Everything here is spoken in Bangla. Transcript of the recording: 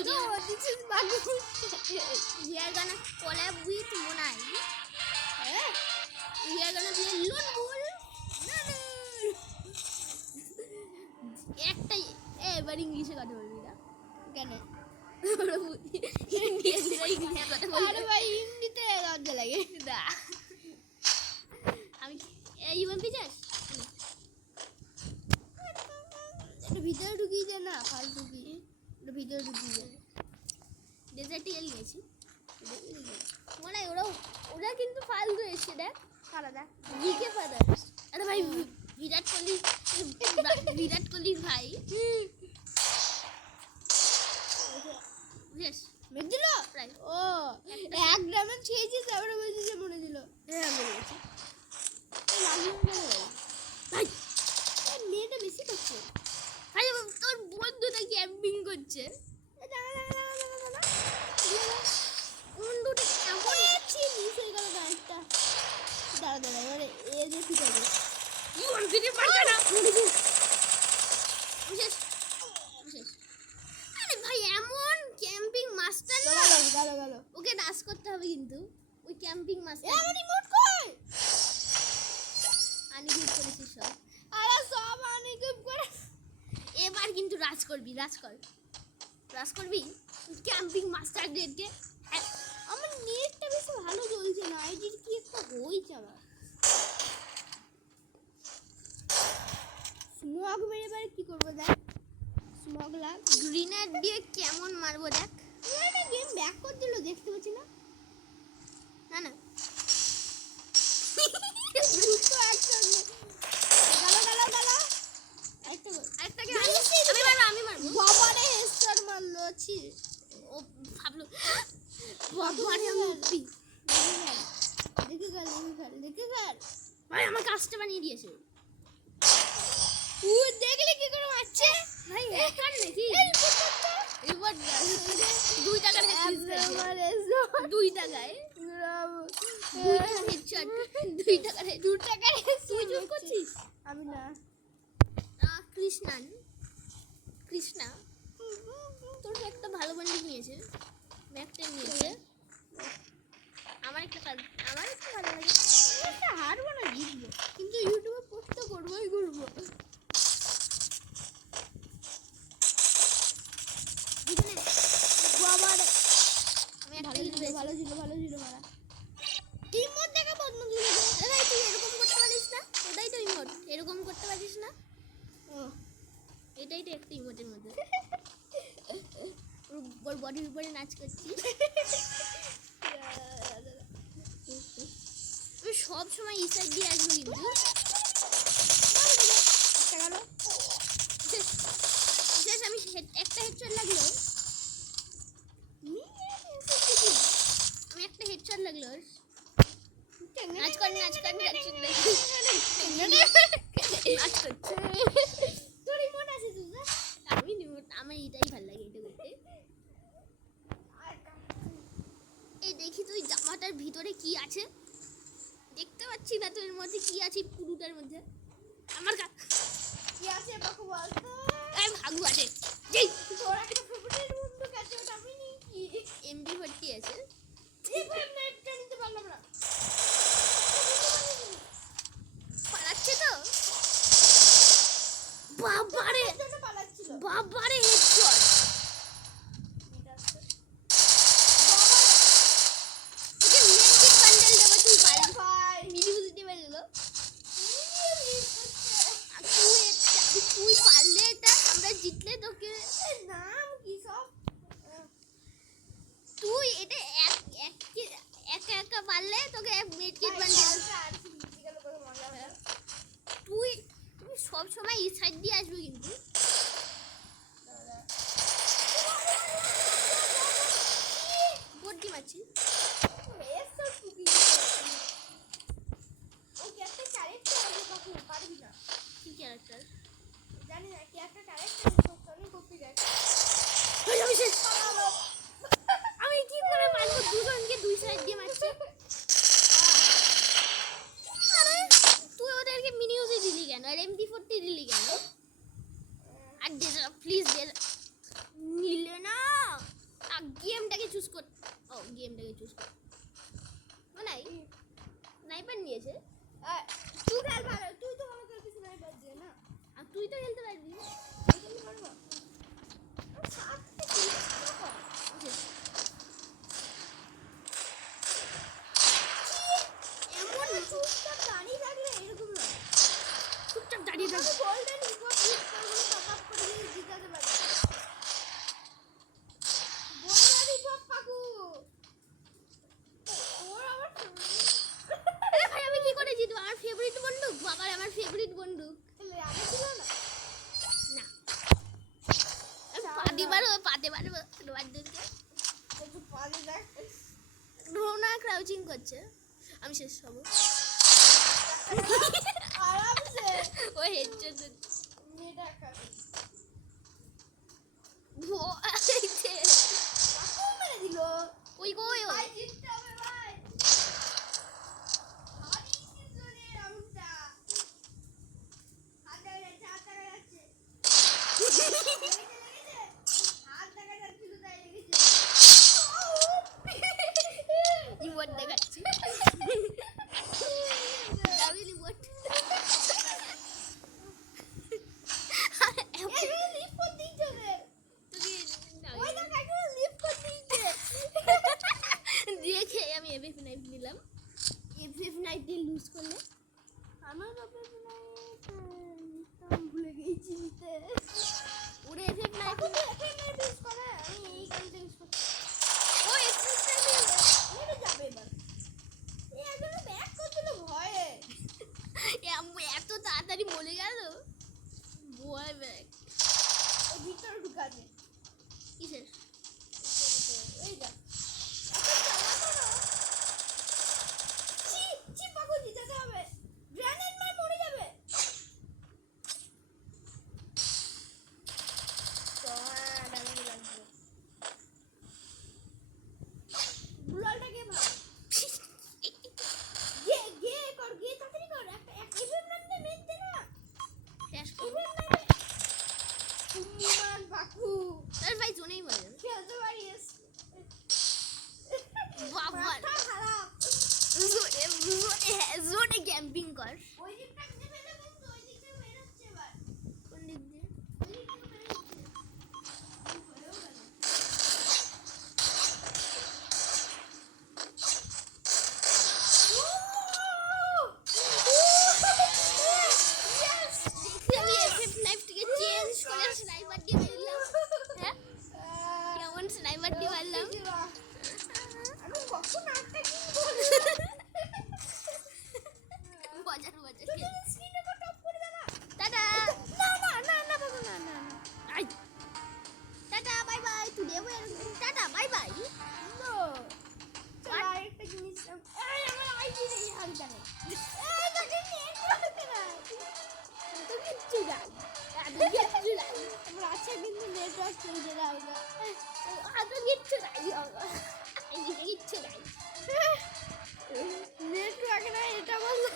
this is Bagus. We are gonna collab with Monai. We are gonna play Lone Wolf. একটাই এবার ইংলিশে কথা বলবি না কেন? আরে ভাই হিন্দিতে লজ্জা লাগে না। আমি ইউএমপি যাস এটা ভিতরে ঢুকিয়ে দে না, ফালতু কি এটা ভিতরে ঢুকিয়ে দে। ডেজার্টে নিয়েছি মনে হয় ওরা কিন্তু ফালতু এসে দেখ কারা দেখ জিকে ফাদার্স। আরে ভাই বিরাট কোহলির ভাই মেঘ দিল প্রায় ও এক গ্রামে খেয়েছি তারপরে বলছি যে মনে দিল হ্যাঁ মনে গেছে। ভাই মেয়েটা বেশি করছে ভাই তোর বন্ধুটা ক্যাম্পিং করছে দাঁড়া এবারে এ যে ঠিক আছে আরে ভাই এমন ক্যাম্পিং মাস্টার গেল ওকে ডাস করতে হবে কিন্তু ওই ক্যাম্পিং মাস্টার আনিকিপ করেছিস সব আরে সব আনিকিপ করে এবার কিন্তু রাজ করবি ক্যাম্পিং মাস্টারদেরকে। আমার নেটটা বেশি ভালো চলছে না, আইডির কি একটা হয়েছে আমার। স্মগ মেরে এবার কি করবো দেখ, স্মগ লাগ গ্রিনার দিয়ে কেমন মারবো দেখ। একটা গেম ব্যাক করে দিল দেখতে পাচ্ছি না না আমি মারবো বাবারে হেডশট মারলো ছি ও ভাবলো দেখে ভাই আমার কাজটা বানিয়ে দিয়েছে। দেখলে কি করে মারছে ভাই হ্যাকার নাকি? এবার 2 টাকার হেডশট 2 টাকায় হেডশট 2 টাকার তুই চুপ করছিস? আমি না কৃষ্ণা তোর একটা ভালো বন্ধু নিয়েছে ম্যাকটা নিয়েছে। আমার একটা ভালো লাগে একটা হারবো না জিতবো কিন্তু ইউটিউবে পোস্ট তো করবোই করবো। ভালো ছিল মারা টিম মোড দেখা বদন দিল। আরে ভাই তুই এরকম করতে পারিস না, এটাই তো ইমোট এরকম করতে পারিস না। এটাই তো একটা ইমোটের মধ্যে ওর বডির উপরে নাচ করছি। আমি সব সময় এই সাইড দিয়ে আসবো কিন্তু আমি একটা হেডশট লাগলো নাচ করছে তোর রিমোট আছে তুই না? আমি রিমোট আমার এটাই ভালো লাগে এটা করতে। এই দেখি তুই জামাটার ভিতরে কি আছে দেখতে পাচ্ছি না, তোর মধ্যে কি আছে পুরুটার মধ্যে আমার কি আছে বাকু বলতো ভাগু আছে যেই তোর একটা ফেভারিট বন্দুক আছে ওটা আমি নিই কি MB40 আছে ঠিক ভাই নেটটা নিতে পারলাম না পালাচ্ছে তো বাবারে হেডশট তুই পারলে এটা আমরা জিতলে তোকে নাম কি সব তুই এটা একা পারলে তোকে মেডকিট বান্ডেল তুই সব সময় এই সাইড দিয়ে আসবে কিন্তু বড্ডি মাছি পারবি না কি ক্যারেক্টার জানি না কি একটা ক্যারেক্টার সবসময় কপি দেয়। আমি কি করে মারবো দুজনকে দুই সাইড দিয়ে মারছি। আরে তুই ওদেরকে মিনি ইউজি দিলি কেন আর MB40 দিলি কেন? আর প্লিজ নিলে না গেমটাকে চুজ কর। ও গেমটাকে চুজ কর। নাই স্নাইপার নিয়েছে। তুই খেল ভালো, তুই তো ভালো খেলছিস স্নাইপার দিয়ে না। আর তুই তো খেলতে পারবি। আমি খেলতে পারবো। সাত থেকে এমন চুপচাপ দাঁড়িয়ে থাকলে এরকম না। চুপচাপ দাঁড়িয়ে থাক। গোল্ডেন ইকো ইউজ করে টপ আপ করে দিয়ে জিতাতে পারি। Golden eco পাকু। ওর আবার আরে ভাই আমি কি করে জিতবো? আমার ফেভারিট বন্দুক, বাবার আমার ফেভারিট বন্দুক। তাহলে আগে ছিল না। না আমি পাতে পারবো, পাতে পারবো বন্দুককে। একটু পালি দেখ। ড্রোনা ক্রাউচিং করছে, আমি শেষ হব। আরামসে ও হেডশট মেয়েটা খাবে। ভোয়াইছে। পাকু মেরে দিল। ওই কই ভাই ওই জিততে হবে ভাই। হারি সিজনে রাউন্ডটা। হাত দেখা যাচ্ছে, হাত দেখা যাচ্ছে। লেগেছে। হাত দেখা যাচ্ছিল তাই লেগেছে। ইমোট দেখাচ্ছি। Double emote. এগুলো লিফট করতে দিচ্ছে ওদের। ওই দেখ এগুলো লিফট করতে দিচ্ছে। দেখে আমি এফএফ নাইফ নিলাম। এফএফ নাইফ দিয়ে লুজ করলে আমার বাপের নাম ভুলে গেছি নিতে। ওরে এফএফ নাইফ এখন তো এফএম এর ইউজ করে। আমি এই গানটা ইউজ করছি। ও এফএফ নাইফ মেরে যাবে এবার। এই একজন ব্যাক করছিল ভয়ে। এত তাড়াতাড়ি বলে গেল। বয় ব্যাগ ও ভিতরে ঢুকাবে। কিসের? এই যা। এখন চালাতো না। ছি, ছি পাগল জিতাতে হবে। গ্রেনেড মার মরে যাবে। ডায়মন্ড লাগবে। বুলালটা কে ভাই? গে কর, গে তাড়াতাড়ি কর। একটা ইভেন্ট নামতে মেতে না। শেষ ইভেন্ট নামে কুমিমান বাকু আরে ভাই জোনেই মরে যাবে। খেলতে পারিস। বাবা মাথা খারাপ। জোনে ক্যাম্পিং কর। ওই দিকটা খুঁজে পেলে কিন্তু ওই দিক থেকে বের হচ্ছে এবার। কোন দিক দিয়ে? ওই দিক থেকে বের হচ্ছে। হয়েও গেল। দেখি আমি এফএফ নাইফটাকে চেঞ্জ করে স্নাইপার দিয়ে মারলাম। হ্যাঁ কেমন স্নাইপার দিয়ে মারলাম। আমি কখন আটটা কিনবো? বাজার বাজার তুই স্ক্রিনে কো টপ করে দাও না। টাটা না না না না বাবা না না না। আই tata bye bye today tata bye bye. No. চল আরেকটা জিনিস। এই আমার আইডি নেই হালকা নেই। এই তোকে নেট করতে না। তো কিচ্ছু নাই। কিচ্ছু নাই আমার আছে কিন্তু নেটওয়ার্ক চলছে না আলগা। আজ কিচ্ছু নাই কিচ্ছু নাই নেটওয়ার্ক নাই এটা বললো।